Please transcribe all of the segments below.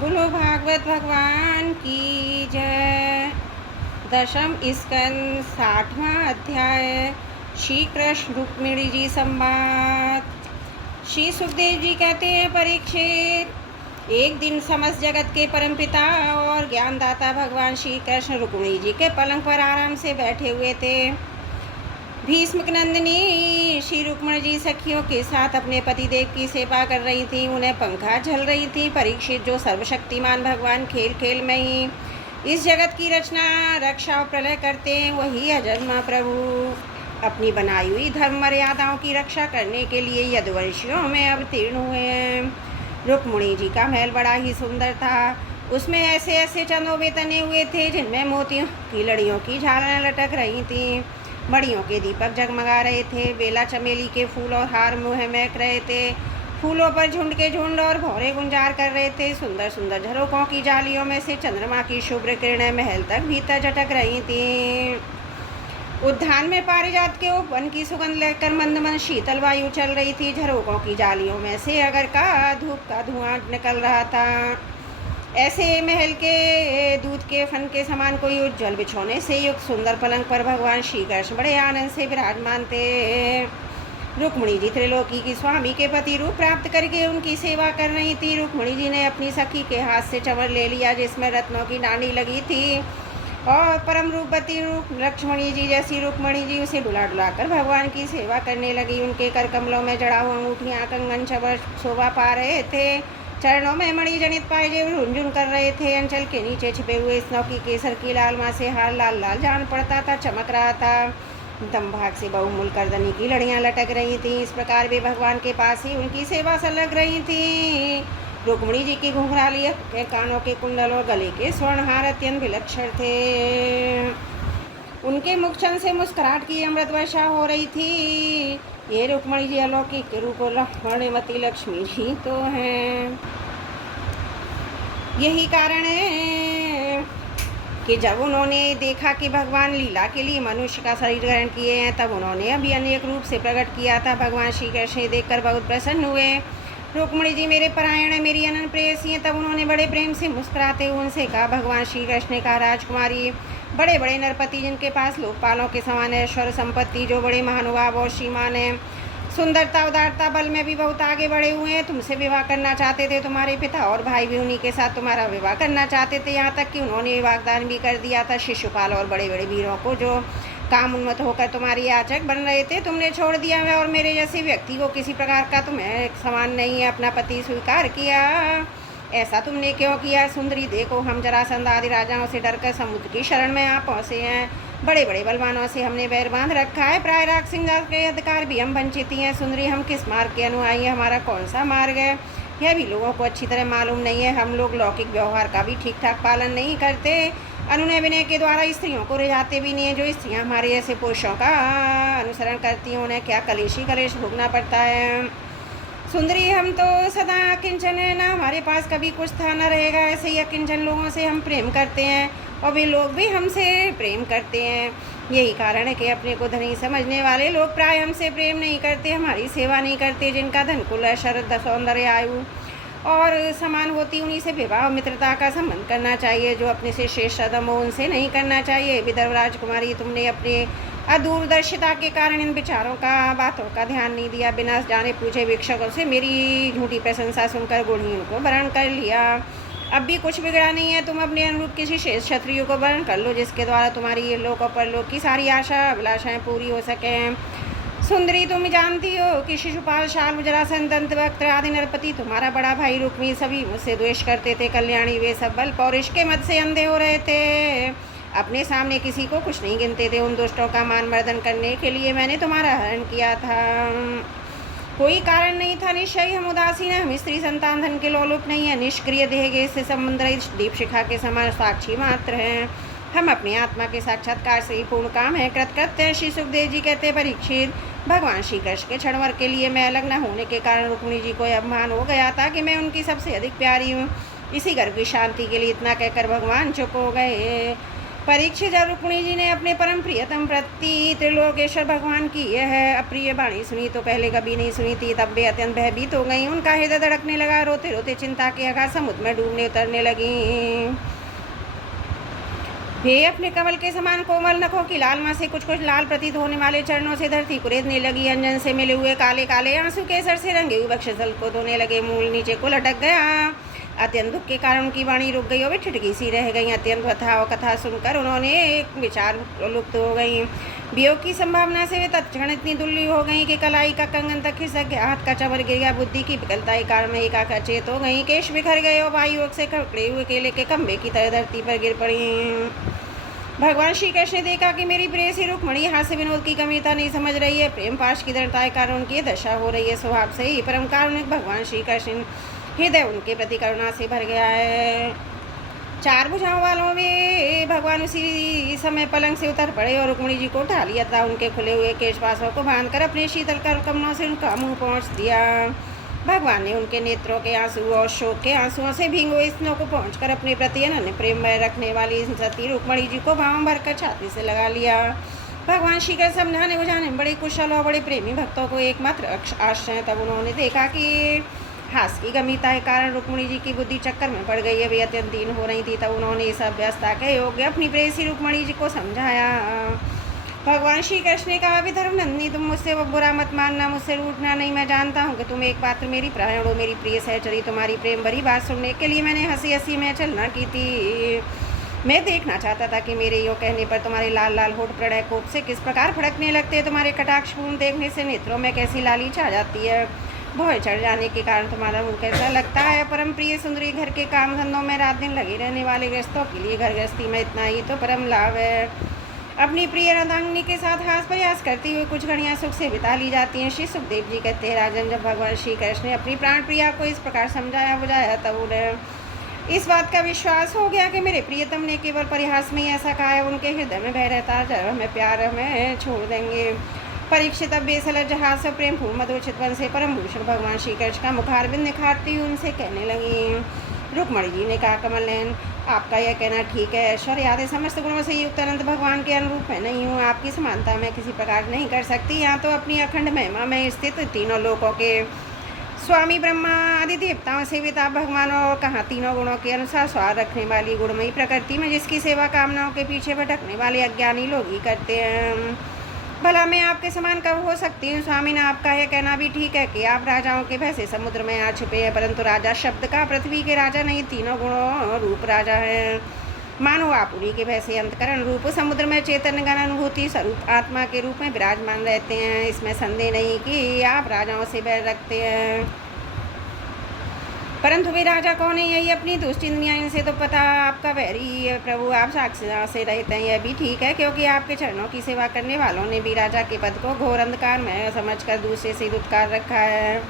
बोलो भागवत भगवान की जय। दशम स्कंद 60वां अध्याय। श्री कृष्ण रुक्मिणी जी संवाद। श्री सुखदेव जी कहते हैं, परीक्षित, एक दिन समस्त जगत के परमपिता और ज्ञानदाता भगवान श्री कृष्ण रुक्मिणी जी के पलंग पर आराम से बैठे हुए थे। भीष्म नंदिनी श्री रुक्मिणी जी सखियों के साथ अपने पतिदेव की सेवा कर रही थी। उन्हें पंखा झल रही थी। परीक्षित, जो सर्वशक्तिमान भगवान खेल खेल में ही इस जगत की रचना, रक्षा और प्रलय करते हैं, वही अजन्मा प्रभु अपनी बनाई हुई धर्म मर्यादाओं की रक्षा करने के लिए यदुवंशियों में अवतीर्ण हुए हैं। रुक्मिणी जी का महल बड़ा ही सुंदर था। उसमें ऐसे ऐसे चंदोबे तने हुए थे जिनमें मोतियों की लड़ियों की झालरें लटक रही थीं। मड़ियों के दीपक जगमगा रहे थे। बेला चमेली के फूल और हार मुँह महक रहे थे। फूलों पर झुंड के झुंड और भौरे गुंजार कर रहे थे। सुंदर सुंदर झरोकों की जालियों में से चंद्रमा की शुभ्र किरणें महल तक भीतर झटक रही थीं। उद्यान में पारिजात के वन की सुगंध लेकर मंद मंद शीतल वायु चल रही थी। झरोकों की जालियों में से अगर का धूप का धुआं निकल रहा था। ऐसे महल के दूध के फन के समान कोई उज्जवल बिछौने से युक्त सुंदर पलंग पर भगवान श्री कृष्ण बड़े आनंद से विराजमान थे। रुक्मिणी जी त्रिलोकी की स्वामी के पति रूप प्राप्त करके उनकी सेवा कर रही थी। रुक्मिणी जी ने अपनी सखी के हाथ से चमर ले लिया जिसमें रत्नों की डांडी लगी थी और परम रूपवती लक्ष्मणी जी जैसी रुक्मिणी जी उसे डुला डुला कर भगवान की सेवा करने लगी। उनके कर कमलों में जड़ा हुआ अंगूठियाँ कंगन चबर शोभा पा रहे थे। चरणों में मणि जनित पायजे रुंझुन कर रहे थे। अंचल के नीचे छिपे हुए स्नौ की केसर की लालमा से हार लाल लाल जान पड़ता था, चमक रहा था। दमभाग से बहुमूल करदनी की लड़ियाँ लटक रही थीं। इस प्रकार वे भगवान के पास ही उनकी सेवा से लग रही थी। रुक्मिणी जी की घुंघराली के कानों के कुंडल और गले के स्वर्णहार अत्यंत विलक्षण थे। उनके मुखचन से मुस्कुराहट की अमृत वर्षा हो रही थी। ये रुक्मिणी जी अलौकिक के रूप वर्णमती लक्ष्मी जी तो हैं। यही कारण है कि जब उन्होंने देखा कि भगवान लीला के लिए मनुष्य का शरीर ग्रहण किए हैं, तब उन्होंने अभी अनेक रूप से प्रकट किया था। भगवान श्री कृष्ण देखकर बहुत प्रसन्न हुए। रुक्मिणी जी मेरे परायण है, मेरी अनंत प्रेयसी हैं। तब उन्होंने बड़े प्रेम से मुस्कुराते हुए उनसे कहा। भगवान श्री कृष्ण ने कहा, राजकुमारी, बड़े बड़े नरपति जिनके पास लोकपालों के समान ऐश्वर्य संपत्ति, जो बड़े महानुभाव और श्रीमान हैं, सुंदरता उदारता बल में भी बहुत आगे बढ़े हुए हैं, तुमसे विवाह करना चाहते थे। तुम्हारे पिता और भाई भी उन्हीं के साथ तुम्हारा विवाह करना चाहते थे। यहाँ तक कि उन्होंने वाग्दान भी कर दिया था शिशुपाल और बड़े बड़े वीरों को, जो काम उन्मत्त होकर तुम्हारी याचक बन रहे थे, तुमने छोड़ दिया है और मेरे जैसे व्यक्ति को किसी प्रकार का तुम्हें समान नहीं है अपना पति स्वीकार किया। ऐसा तुमने क्यों किया? सुंदरी, देखो, हम जरासंध आदि राजाओं से डरकर समुद्र की शरण में आ पहुँचे हैं। बड़े बड़े बलवानों से हमने बैर बांध रखा है। प्राय राग सिंह के अधिकार भी हम वंचित ही हैं। सुंदरी, हम किस मार्ग के अनुयायी हैं? हमारा कौन सा मार्ग है, यह भी लोगों को अच्छी तरह मालूम नहीं है। हम लोग लौकिक व्यवहार का भी ठीक ठाक पालन नहीं करते। अनुनय विनय के द्वारा स्त्रियों को रिझाते भी नहीं है। जो स्त्रियाँ हमारे ऐसे पुरुषों का अनुसरण करती हैं, उन्हें क्या कलेश ही कलेश भोगना पड़ता है। सुंदरी, हम तो सदा अकिंचन है, ना हमारे पास कभी कुछ था न रहेगा। ऐसे ही अकिंचन लोगों से हम प्रेम करते हैं और वे लोग भी हमसे प्रेम करते हैं। यही कारण है कि अपने को धनी समझने वाले लोग प्राय हमसे प्रेम नहीं करते, हमारी सेवा नहीं करते। जिनका धन कुल शरद सौंदर्य आयु और समान होती, उन्हीं से विवाह मित्रता का संबंध करना चाहिए। जो अपने से श्रेष्ठ अदम हो, उनसे नहीं करना चाहिए। विदर्भ राजकुमारी, तुमने अपने अदूरदर्शिता के कारण इन विचारों का बातों का ध्यान नहीं दिया। बिना जाने पूछे भिक्षकों से मेरी झूठी प्रशंसा सुनकर गुणहीन को वरण कर लिया। अब भी कुछ बिगड़ा नहीं है। तुम अपने अनुरूप किसी श्रेष्ठ क्षत्रिय को वरण कर लो, जिसके द्वारा तुम्हारी ये लोक और परलोक की सारी आशा अभिलाषाएं पूरी हो सकें। सुंदरी, तुम जानती हो कि शिशुपाल, शाल्व, जरासंध, दंतवक्त्र आदि नरपति, तुम्हारा बड़ा भाई रुक्मी, सभी मुझसे द्वेष करते थे। कल्याणी, वे सब बल पौरुष के मत से अंधे हो रहे थे, अपने सामने किसी को कुछ नहीं गिनते थे। उन दुष्टों का मान मर्दन करने के लिए मैंने तुम्हारा हरण किया था। कोई कारण नहीं था। निश्चय हम उदासीन है, हम स्त्री संतान धन के लोलुप नहीं है, निष्क्रिय देह से संबंध रहित दीप शिखा के समान साक्षी मात्र हैं। हम अपनी आत्मा के साक्षात्कार से ही पूर्ण काम है कृतकृत्य हैं। श्री सुखदेव जी कहते, परीक्षित, भगवान श्री कृष्ण के क्षणभर के लिए मैं अलग न होने के कारण रुक्मिणी जी को अभिमान हो गया था कि मैं उनकी सबसे अधिक प्यारी हूँ। इसी गर्भ की शांति के लिए इतना कहकर भगवान चुप हो गए। परीक्षित जब रुक्मिणी जी ने अपने परम प्रियतम प्रति त्रिलोकेश्वर भगवान की यह अप्रिय वाणी सुनी तो पहले कभी नहीं सुनी थी, तब वे अत्यंत भयभीत हो गई। उनका हृदय धड़कने लगा, रोते रोते चिंता के अगाध समुद्र में डूबने उतरने लगी। वे अपने कमल के समान कोमल नखों की लालमा से कुछ कुछ लाल प्रतीत होने वाले चरणों से धरती कुरेदने लगी। अंजन से मिले हुए काले काले आंसू केसर से रंगे हुए वक्षस्थल को धोने लगे। मूल नीचे को लटक गया। अत्यंत दुख के कारण उनकी वाणी रुक गई और वे ठिठकी सी रह गई। अत्यंत कथा सुनकर उन्होंने एक विचार लुप्त हो गई। वियोग की संभावना से वे तत्क्षण इतनी दुल्ली हो गई कि कलाई का कंगन तक खिसक गया, हाथ का चबर गिर गया। बुद्धि की विकलता के कारण एकाएक चेत हो गई। केश बिखर गए और वायुयोग से खड़े हुए केले के खंभे की तरह धरती पर गिर पड़ी। भगवान श्री कृष्ण ने देखा कि मेरी प्रेयसी रुक्मिणी हास्य विनोद की गंभीरता नहीं समझ रही है। प्रेम पाश की दृढ़ता के कारण उनकी दशा हो रही है। स्वभाव से ही परम कारुणिक भगवान श्री कृष्ण हृदय उनके प्रति करुणा से भर गया है। चार भुजाओं वालों में भगवान उसी समय पलंग से उतर पड़े और रुक्मिणी जी को उठा लिया था। उनके खुले हुए केशपाशों को बांधकर अपने शीतल कर कमलों से उनका मुंह पहुँच दिया। भगवान ने उनके नेत्रों के आंसू और शोक के आंसुओं से भींगे हुए स्तनों को पहुँचकर अपने प्रति अनन्य प्रेम में रखने वाली सती रुक्मिणी जी को भाव भरकर छाती से लगा लिया। भगवान श्री कृष्ण समझाने बुझाने में बड़े कुशल और बड़े प्रेमी भक्तों को एकमात्र आश्रय। तब उन्होंने देखा कि हास की गंभीरता के कारण रुक्मिणी जी की बुद्धि चक्कर में पड़ गई है, वे अत्यंत दीन हो रही थी। तब उन्होंने इस अभ्यस्ता के योग्य अपनी प्रेयसी रुक्मिणी जी को समझाया। भगवान श्री कृष्ण ने कहा, विधर्म नंदिनी, तुम मुझसे वो बुरा मत मानना, मुझसे रूठना नहीं। मैं जानता हूँ कि तुम एक पात्र मेरी प्राण हो, मेरी प्रिय सहचरी। तुम्हारी प्रेम भरी बात सुनने के लिए मैंने हंसी हंसी में चलना की थी। मैं देखना चाहता था कि मेरे यो कहने पर तुम्हारे लाल लाल होठ प्रणय कोप से किस प्रकार फड़कने लगते हैं। तुम्हारे कटाक्षपूर्ण देखने से नेत्रों में कैसी लाली छा जाती है। भौं चढ़ जाने के कारण तुम्हारा मुँह कैसा लगता है। परम प्रिय सुंदरी, घर के काम धंधों में रात दिन लगे रहने वाले गृहस्थों के लिए घर गृहस्थी में इतना ही तो परम लाभ है। अपनी प्रिय अर्धांगिनी के साथ हास प्रयास करती हुई कुछ घड़ियाँ सुख से बिता ली जाती हैं। श्री सुखदेव जी कहते हैं, राजन, जब भगवान श्री कृष्ण ने अपनी प्राण प्रिया को इस प्रकार समझाया बुझाया तब उन्हें इस बात का विश्वास हो गया कि मेरे प्रियतम ने केवल परिहास में ही ऐसा कहा है। उनके हृदय में भय रहता जब हमें प्यार हमें छोड़ देंगे। परीक्षित अब बेसलज हास और प्रेम पूर्ण मधुर चितवन से परम भूषण भगवान श्री कृष्ण का मुखारबिंद निखारती हुई उनसे कहने लगी। रुक्मिणी जी ने कहा, कमल नयन, आपका यह कहना ठीक है। ऐश्वर्य आदि समस्त गुणों से युक्त अनंत भगवान के अनुरूप मैं नहीं हूँ। आपकी समानता मैं किसी प्रकार नहीं कर सकती। यहाँ तो अपनी अखंड महिमा में स्थित तीनों लोकों के स्वामी ब्रह्मा आदि देवताओं से भी आप भगवान, और कहाँ तीनों गुणों के अनुसार स्वार रखने वाली गुणमयी प्रकृति में जिसकी सेवा कामनाओं के पीछे भटकने वाले अज्ञानी लोग ही करते हैं। भला मैं आपके समान कब हो सकती हूँ। स्वामी ने आपका यह कहना भी ठीक है कि आप राजाओं के भय से समुद्र में आ छुपे हैं, परंतु राजा शब्द का पृथ्वी के राजा नहीं, तीनों गुणों रूप राजा हैं। मानो आप उन्हीं के भय से अंतकरण रूप समुद्र में चैतन्य गण अनुभूति स्वरूप आत्मा के रूप में विराजमान रहते हैं। इसमें संदेह नहीं कि आप राजाओं से बैर रखते हैं, परंतु वे राजा कौन है यही अपनी दुष्ट इंद्रियां, इनसे तो पता आपका वैरी है। प्रभु, आप साक्षी से रहते हैं, यह भी ठीक है, क्योंकि आपके चरणों की सेवा करने वालों ने भी राजा के पद को घोर अंधकार में समझकर दूसरे से दुत्कार रखा है।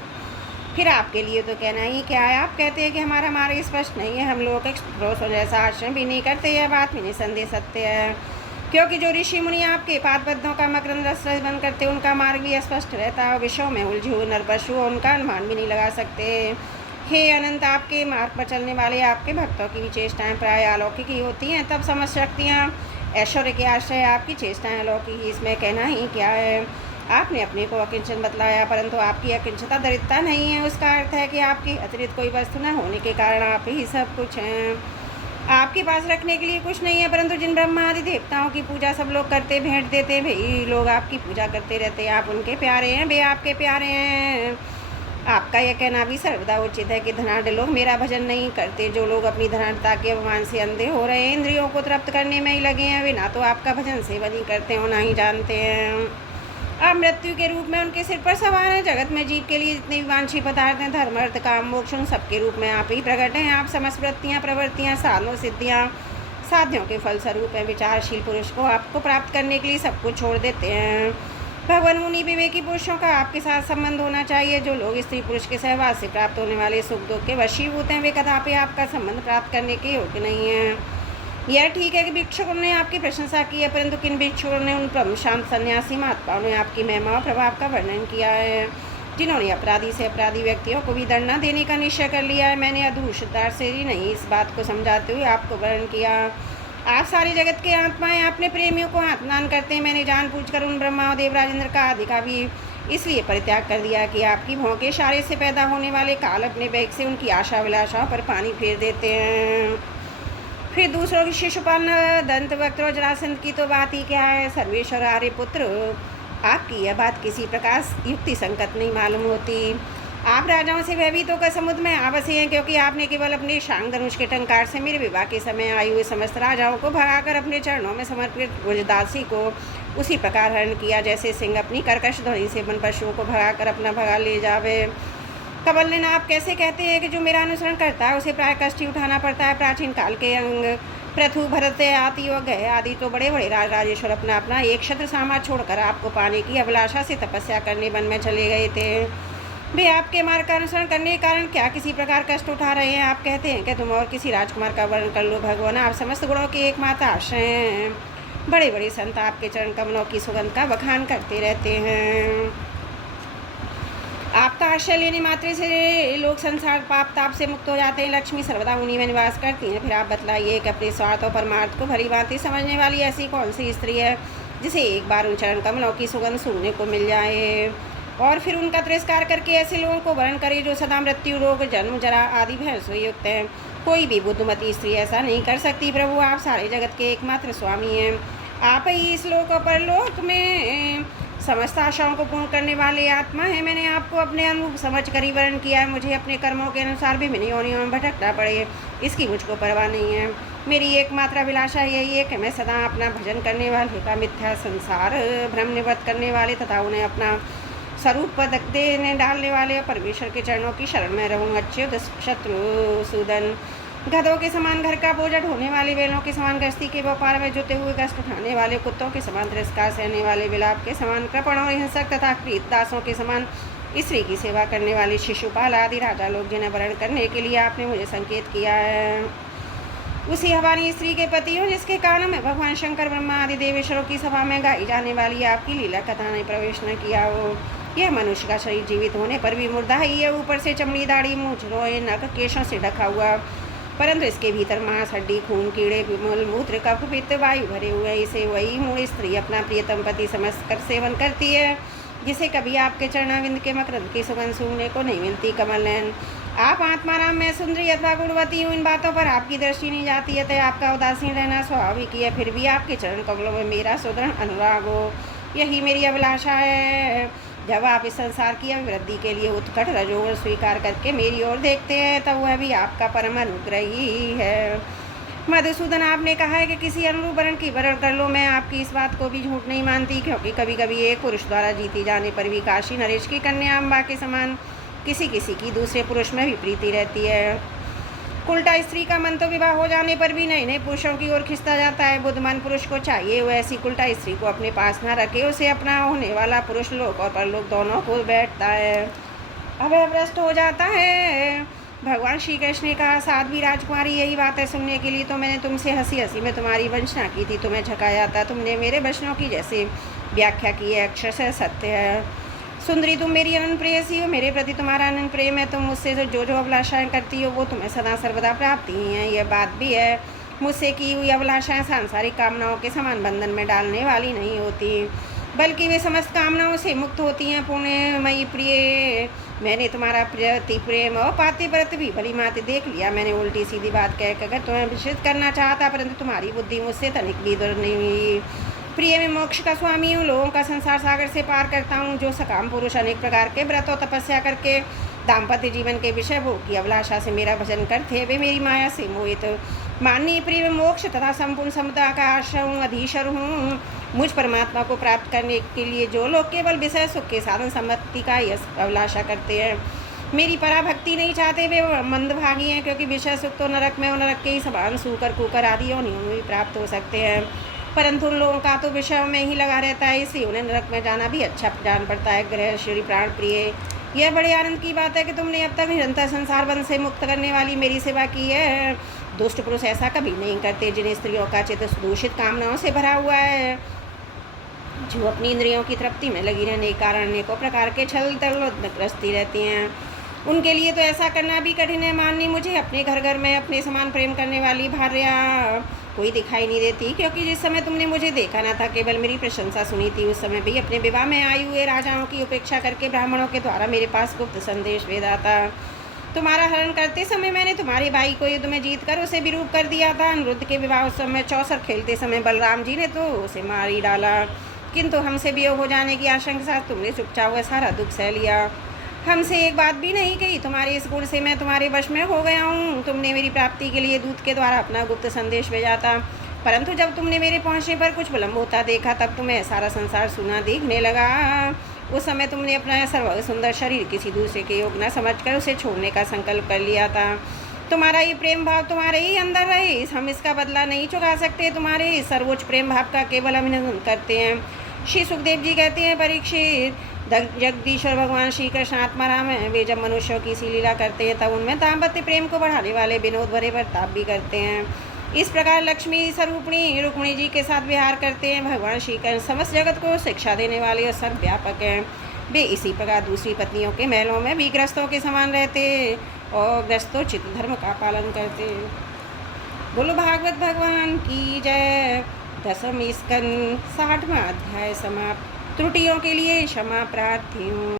फिर आपके लिए तो कहना ही क्या है। आप कहते हैं कि हमारा मार्ग स्पष्ट नहीं है, हम लोग एक्सप्रोसों जैसा आश्रम भी नहीं करते। यह बात भी निसंदेह सत्य है, क्योंकि जो ऋषि मुनि आपके पादबद्धों का मकरंद रस बंद करते उनका मार्ग भी स्पष्ट रहता है। विषयों में उलझे हुए नर पशु उनका अनुमान भी नहीं लगा सकते। हे अनंत, आपके मार्ग पर चलने वाले आपके भक्तों की भी चेष्टाएँ प्राय अलौकिक ही होती हैं। तब समस्त शक्तियाँ ऐश्वर्य के आश्रय आपकी चेष्टाएँ अलौकिक ही, इसमें कहना ही क्या है। आपने अपने को अकिंचन बतलाया, परंतु आपकी अकिंचता दरिद्रता नहीं है। उसका अर्थ है कि आपकी अतिरिक्त कोई वस्तु न होने के कारण आप ही सब कुछ हैं। आपके पास रखने के लिए कुछ नहीं है, परंतु जिन ब्रह्मा आदि देवताओं की पूजा सब लोग करते भेंट देते वही लोग आपकी पूजा करते रहते हैं। आप उनके प्यारे हैं, वे आपके प्यारे हैं। आपका यह कहना भी सर्वदा उचित है कि धनाढ़ लोग मेरा भजन नहीं करते। जो लोग अपनी धनाढ़ता के अभिमान से अंधे हो रहे हैं, इंद्रियों को तृप्त करने में ही लगे हैं, वे ना तो आपका भजन सेवन ही करते हो ना ही जानते हैं। आप मृत्यु के रूप में उनके सिर पर सवार हैं। जगत में जीव के लिए जितने भी वांछित पदार्थ हैं, धर्म अर्थ काम मोक्ष, उन सबके रूप में आप ही प्रकट हैं। आप समस्त वृत्तियाँ प्रवृत्तियाँ साधनों सिद्धियाँ साध्यों के फलस्वरूप हैं। विचारशील पुरुष को आपको प्राप्त करने के लिए सब कुछ छोड़ देते हैं। भगवान मुनि विवेकी पुरुषों का आपके साथ संबंध होना चाहिए। जो लोग स्त्री पुरुष के सहवास से प्राप्त होने वाले सुख दुख के वशीभूत हैं, वे कदापि आपका संबंध प्राप्त करने के योग्य नहीं हैं। यह ठीक है कि भिक्षुकों ने आपकी प्रशंसा की है, परंतु किन भिक्षुकों ने उन प्रभु शांत सन्यासी महात्माओं ने आपकी महिमा और प्रभाव का वर्णन किया है, जिन्होंने अपराधी से अपराधी व्यक्तियों को भी दंड न देने का निश्चय कर लिया है। मैंने अधूषितदार से ही नहीं इस बात को समझाते हुए आपको वर्णन किया। आप सारी जगत के आत्मा हैं, अपने प्रेमियों को आत्मदान करते हैं। मैंने जानबूझकर उन ब्रह्मा और देव राजेंद्र का आदि का भी इसलिए परित्याग कर दिया कि आपकी भौं के इशारे से पैदा होने वाले काल अपने बैग से उनकी आशा अभिलाषाओं पर पानी फेर देते हैं। फिर दूसरों की शिशुपाल, दंत वक्त और जरासंध की तो बात ही क्या है। सर्वेश्वर आर्य पुत्र, आपकी यह बात किसी प्रकार युक्ति संकट नहीं मालूम होती। आप राजाओं से भयभीत होकर समुद्र में आ बसे हैं, क्योंकि आपने केवल अपने शांग धनुष के टंकार से मेरे विवाह के समय आए हुए समस्त राजाओं को भगाकर अपने चरणों में समर्पित ब्रजदासी को उसी प्रकार हरण किया जैसे सिंह अपनी कर्कश ध्वनि से वन पशुओं को भगाकर अपना भगा ले जावे। कबल्लिन, आप कैसे कहते हैं कि जो मेरा अनुसरण करता है उसे प्राय कष्ट ही उठाना पड़ता है। प्राचीन काल के अंग प्रथु, भरत, आदि और गए आदि तो बड़े बड़े राजेश्वर अपना अपना एक क्षत्र साम्राज्य छोड़कर आपको पाने की अभिलाषा से तपस्या करने वन में चले गए थे। वे आपके मार्ग का अनुसरण करने के कारण क्या किसी प्रकार कष्ट उठा रहे हैं? आप कहते हैं कि तुम और किसी राजकुमार का वर्णन कर लो। भगवान, आप समस्त गुणों के एकमात्र आश्रय हैं। बड़े बड़े संत आपके चरण कमलों की सुगंध का बखान करते रहते हैं। आपका आश्रय लेने मात्र से लोग संसार पाप ताप से मुक्त हो जाते हैं। लक्ष्मी सर्वदा उन्हीं में निवास करती हैं। फिर आप बतलाइए कि अपने स्वार्थ और परमार्थ को भली भांति समझने वाली ऐसी कौन सी स्त्री है जिसे एक बार उन चरण कमलों की सुगंध सूंघने को मिल जाए और फिर उनका तिरस्कार करके ऐसे लोगों को वर्ण करे जो सदा मृत्यु, रोग, जन्म, जरा आदि भय से युक्त हैं। कोई भी बुद्धिमती स्त्री ऐसा नहीं कर सकती। प्रभु, आप सारे जगत के एकमात्र स्वामी हैं। आप ही इस लोक और परलोक में समस्त आशाओं को पूर्ण करने वाले आत्मा है। मैंने आपको अपने अनुरूप समझ कर ही वर्ण किया है। मुझे अपने कर्मों के अनुसार भी विभिन्न योनियों में भटकना पड़े, इसकी मुझको परवाह नहीं है। मेरी एकमात्र अभिलाषा यही है कि मैं सदा अपना भजन करने वाले का मिथ्या संसार भ्रम निवृत्त करने वाले तथा उन्हें अपना स्वरूप पद देने डालने वाले और परमेश्वर के चरणों की शरण में रहूँ। अच्युत शत्रुसूदन, गधों के समान घर का बोझ ढोने वाले, बैलों के समान गृहस्थी के व्यापार में जुटे हुए कष्ट उठाने वाले, कुत्तों के समान तिरस्कार सहने वाले, विलाप के समान कृपण और हिंसक तथा प्रीत दासों के समान स्त्री की सेवा करने वाले शिशुपाल आदि राजा लोग जिन्हें वर्ण करने के लिए आपने मुझे संकेत किया है, उसी हमारी स्त्री के पति हो जिसके कारण में भगवान शंकर, ब्रह्मा आदि देवेश्वरों की सभा में गाई जाने वाली आपकी लीला कथा ने प्रवेश न किया हो। यह मनुष्य का शरीर जीवित होने पर भी मुर्दा ही है। ऊपर से चमड़ी, दाढ़ी, मूंछ, रोए, नख, केशों से ढका हुआ, परंतु इसके भीतर मांस, हड्डी, खून, कीड़े, मल मूत्र, कफ, पित्त, वायु भरे हुए। इसे वही मूल स्त्री अपना प्रियतम पति समझ कर सेवन करती है जिसे कभी आपके चरणाविंद के मकरंद की सुगंध सूंघने को नहीं मिलती। कमल नयन, आप आत्माराम में सुंदरी अथवा गुणवती हूँ, इन बातों पर आपकी दृष्टि नहीं जाती है, तो आपका उदासीन रहना स्वाभाविक है। फिर भी आपके चरण कमलों में मेरा सुदृढ़ अनुराग हो, यही मेरी अभिलाषा है। जब आप इस संसार की अभिवृद्धि के लिए उत्कट रजोगुण स्वीकार करके मेरी ओर देखते हैं तब वह भी आपका परम अनुग्रह ही है। मधुसूदन, आपने कहा है कि किसी अनुरूप वर्ण की वर्ण कर लो। मैं आपकी इस बात को भी झूठ नहीं मानती, क्योंकि कभी कभी एक पुरुष द्वारा जीती जाने पर भी काशी नरेश की कन्या अम्बा के समान किसी किसी की दूसरे पुरुष में भी प्रीति रहती है। उल्टा स्त्री का मन तो विवाह हो जाने पर भी नए नए पुरुषों की ओर खिंचता जाता है। बुद्धिमान पुरुष को चाहिए वह ऐसी उल्टा स्त्री को अपने पास न रखे, उसे अपना होने वाला पुरुष लोक और परलोक दोनों को बैठता है, अभयभ्रष्ट हो जाता है। भगवान श्री कृष्ण ने कहा, साध्वी राजकुमारी, यही बात है सुनने के लिए तो मैंने तुमसे हंसी हंसी में तुम्हारी वंचना की थी, तुम्हें झकाया था। तुमने मेरे वचनों की जैसे व्याख्या की है, अक्षरशः सत्य है। सुंदरी, तुम मेरी अनंत प्रेयसी हो, मेरे प्रति तुम्हारा अनंत प्रेम है। तुम मुझसे जो जो अभिलाषाएँ करती हो वो तुम्हें सदा सर्वदा प्राप्त ही हैं। यह बात भी है, मुझसे की हुई अभिलाषाएँ सांसारिक कामनाओं के समान बंधन में डालने वाली नहीं होती, बल्कि वे समस्त कामनाओं से मुक्त होती हैं। पुण्यमयी प्रिय, मैंने तुम्हारा प्रति प्रेम और पातिव्रत भी भली माति देख लिया। मैंने उल्टी सीधी बात कहकर अगर तुम्हें विचलित करना चाहता, परंतु तुम्हारी बुद्धि मुझसे तनिक भी दूर नहीं हुई। प्रिय, मैं मोक्ष का स्वामी हूँ, लोगों का संसार सागर से पार करता हूँ। जो सकाम पुरुष अनेक प्रकार के व्रत और तपस्या करके दाम्पत्य जीवन के विषय भोग की अभिलाषा से मेरा भजन करते, वे मेरी माया से मोहित। माननीय प्रिय, मोक्ष तथा संपूर्ण समुदाय का आश्रय हूँ, अधीश्वर हूँ। मुझ परमात्मा को प्राप्त करने के लिए जो लोग केवल विषय सुख के साधन सम्पत्ति का यह अभिलाषा करते हैं, मेरी पराभक्ति नहीं चाहते, वे मंदभागी हैं, क्योंकि विषय सुख तो नरक में और नरक के ही समान सूकर कुकर आदि योनियों में भी प्राप्त हो सकते हैं, परंतु उन लोगों का तो विषयों में ही लगा रहता है, इसलिए उन्हें नरक में जाना भी अच्छा जान पड़ता है। ग्रह श्री प्राण प्रिय, यह बड़े आनंद की बात है कि तुमने अब तक निरंतर संसार बंध से मुक्त करने वाली मेरी सेवा की है। दुष्ट पुरुष ऐसा कभी नहीं करते, जिन्हें स्त्रियों का चित्त दूषित कामनाओं से भरा हुआ है, जो अपनी इंद्रियों की तृप्ति में लगी रहने के कारण अनेकों प्रकार के छल तल में ग्रस्ती रहती हैं। उनके लिए तो ऐसा करना भी कठिन है माननी मुझे। अपने घर घर में अपने समान प्रेम करने वाली भार्या कोई दिखाई नहीं देती, क्योंकि जिस समय तुमने मुझे देखा ना था, केवल मेरी प्रशंसा सुनी थी। उस समय भी अपने विवाह में आए हुए राजाओं की उपेक्षा करके ब्राह्मणों के द्वारा मेरे पास गुप्त संदेश भेजा था। तुम्हारा हरण करते समय मैंने तुम्हारे भाई को युद्ध में जीत कर उसे विरूप कर दिया था। अनिरुद्ध के विवाह उस समय चौसर खेलते समय बलराम जी ने तो उसे मार ही डाला, किंतु हमसे वियोग हो जाने की आशंका से तुमने चुपचाप हुआ सारा दुख सह लिया। हमसे एक बात भी नहीं कही। तुम्हारे इस गुण से मैं तुम्हारे वश में हो गया हूँ। तुमने मेरी प्राप्ति के लिए दूत के द्वारा अपना गुप्त संदेश भेजा था, परंतु जब तुमने मेरे पहुँचने पर कुछ विलम्ब होता देखा, तब तुम्हें सारा संसार सुना दिखने लगा। उस समय तुमने अपना सर्व सुंदर शरीर किसी दूसरे के योग न समझकर उसे छोड़ने का संकल्प कर लिया था। तुम्हारा ये प्रेम भाव तुम्हारे ही अंदर रहे, हम इसका बदला नहीं चुका सकते। तुम्हारे इस सर्वोच्च प्रेम भाव का केवल अभिनंदन करते हैं। श्री सुखदेव जी कहते हैं, परीक्षित, जगदीश्वर भगवान श्री कृष्ण आत्माराम हैं। वे जब मनुष्यों की सी लीला करते हैं तब उनमें दाम्पत्य प्रेम को बढ़ाने वाले विनोद भरे बर्ताव भी करते हैं। इस प्रकार लक्ष्मी स्वरूपिणी रुक्मिणी जी के साथ विहार करते हैं। भगवान श्री कृष्ण समस्त जगत को शिक्षा देने वाले और सर्वव्यापक हैं। वे इसी प्रकार दूसरी पत्नियों के महलों में भी गृहस्थों के समान रहते और गृहस्थोचित धर्म का पालन करते। बोलो भागवत भगवान की जय। 10वें स्कंद 60वां अध्याय समाप्त। त्रुटियों के लिए क्षमा प्रार्थी हूँ।